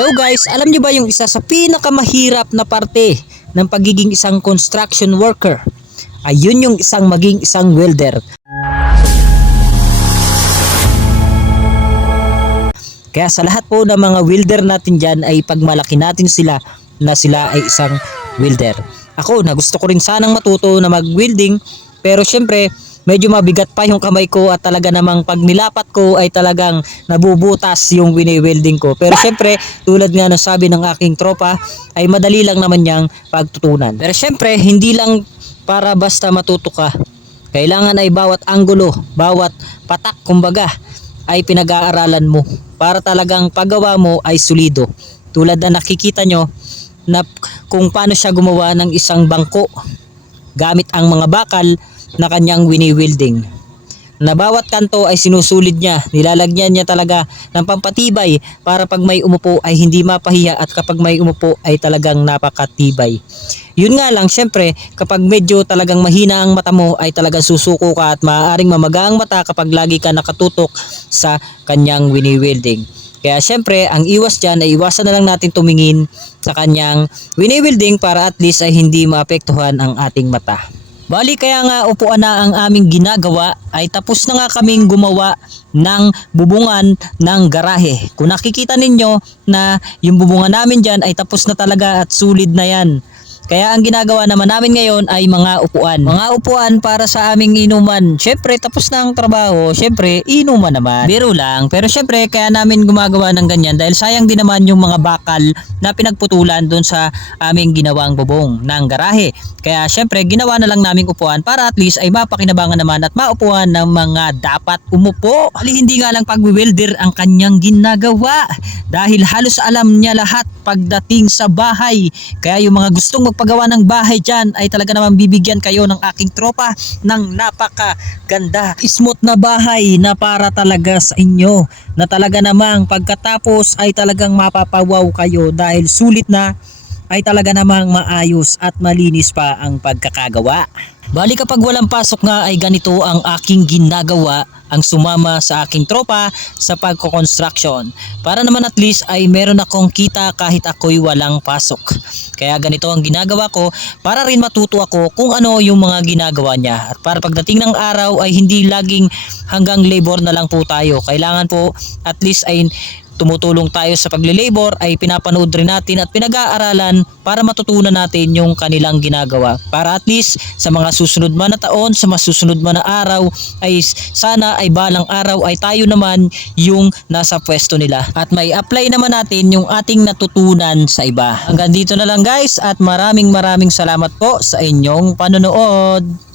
Hello guys, alam niyo ba yung isa sa pinakamahirap na parte ng pagiging isang construction worker? Ayun yung maging isang welder. Kaya sa lahat po ng mga welder natin dyan ay pagmalaki natin sila na sila ay isang welder. Ako na gusto ko rin sanang matuto na mag-welding, pero syempre medyo mabigat pa yung kamay ko at talaga namang pag nilapat ko ay talagang nabubutas yung wini-welding ko. Pero syempre tulad nga ng sabi ng aking tropa ay madali lang naman yang pagtutunan. Pero syempre hindi lang para basta matuto ka. Kailangan ay bawat anggulo, bawat patak kumbaga ay pinag-aaralan mo para talagang paggawa mo ay solido. Tulad na nakikita nyo na kung paano siya gumawa ng isang bangko gamit ang mga bakal na kanyang wini-welding. Na bawat kanto ay sinusulid niya, nilalagyan niya talaga ng pampatibay para pag may umupo ay hindi mapahiya at kapag may umupo ay talagang napakatibay. Yun nga lang, syempre kapag medyo talagang mahina ang mata mo ay talagang susuko ka at maaaring mamaga ang mata kapag lagi ka nakatutok sa kanyang wini-welding. Kaya syempre ang iwas dyan ay iwasan na lang natin tumingin sa kanyang wini-welding para at least ay hindi maapektuhan ang ating mata. Bali kaya nga upuan na ang aming ginagawa ay tapos na nga kaming gumawa ng bubungan ng garahe. Kung nakikita ninyo na yung bubungan namin dyan ay tapos na talaga at solid na yan. Kaya ang ginagawa naman namin ngayon ay mga upuan. Mga upuan para sa aming inuman. Syempre tapos na ang trabaho, syempre inuman naman. Biro lang, pero syempre kaya namin gumagawa ng ganyan dahil sayang din naman yung mga bakal na pinagputulan doon sa aming ginawang bubong ng garahe. Kaya syempre ginawa na lang naming upuan para at least ay mapakinabangan naman at maupuan ng mga dapat umupo. Ali hindi nga lang pag-welder ang kanyang ginagawa dahil halos alam niya lahat pagdating sa bahay. Kaya yung mga gustong magpagawa ng bahay dyan ay talaga naman bibigyan kayo ng aking tropa ng napakaganda, smooth na bahay na para talaga sa inyo, na talaga namang pagkatapos ay talagang mapapawaw kayo dahil sulit na ay talaga namang maayos at malinis pa ang pagkakagawa. Bali kapag walang pasok nga ay ganito ang aking ginagawa, ang sumama sa aking tropa sa pagko-construction. Para naman at least ay meron akong kita kahit ako'y walang pasok. Kaya ganito ang ginagawa ko para rin matuto ako kung ano yung mga ginagawa niya. At para pagdating ng araw ay hindi laging hanggang labor na lang po tayo. Kailangan po at least ay tumutulong tayo sa pagle-labor ay pinapanood rin natin at pinag-aaralan para matutunan natin yung kanilang ginagawa. Para at least sa mga susunod man na taon, sa mga susunod man na araw ay sana ay balang araw ay tayo naman yung nasa pwesto nila. At may apply naman natin yung ating natutunan sa iba. Hanggang dito na lang guys at maraming salamat po sa inyong panonood.